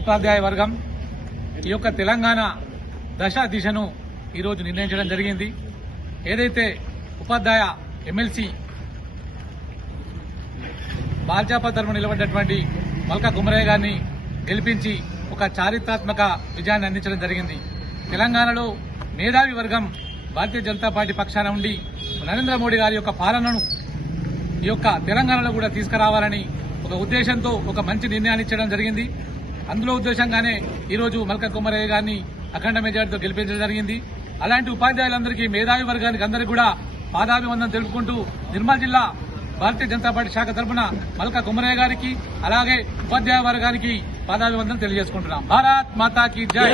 ఉపాధ్యాయ వర్గం ఈ యొక్క తెలంగాణ దశ దిశను ఈరోజు నిర్ణయించడం జరిగింది. ఏదైతే ఉపాధ్యాయ ఎమ్మెల్సీ భాజపా తరఫున నిలబడినటువంటి మల్కా కుమరయ్య గారిని గెలిపించి ఒక చారిత్రాత్మక విజయాన్ని అందించడం జరిగింది. తెలంగాణలో మేధావి వర్గం భారతీయ జనతా పార్టీ పక్షాన ఉండి నరేంద్ర మోడీ గారి యొక్క పాలనను ఈ యొక్క తెలంగాణలో కూడా తీసుకురావాలని ఒక ఉద్దేశంతో ఒక మంచి నిర్ణయాన్ని ఇచ్చడం జరిగింది. అందులో ఉద్దేశంగానే ఈరోజు మల్కా కుమరయ్య గారిని అఖండ మెజార్టీతో గెలిపించడం జరిగింది. అలాంటి ఉపాధ్యాయులందరికీ మేధావి వర్గానికి అందరికీ కూడా పాదాభివందనం తెలుపుకుంటూ నిర్మల్ జిల్లా భారతీయ జనతా పార్టీ శాఖ తరఫున మల్కా కుమరయ్య గారికి అలాగే ఉపాధ్యాయ వర్గానికి పాదాభివందనం తెలియజేసుకుంటున్నాం. భారత్ మాతాకి జై.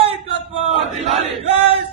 నాయకత్వం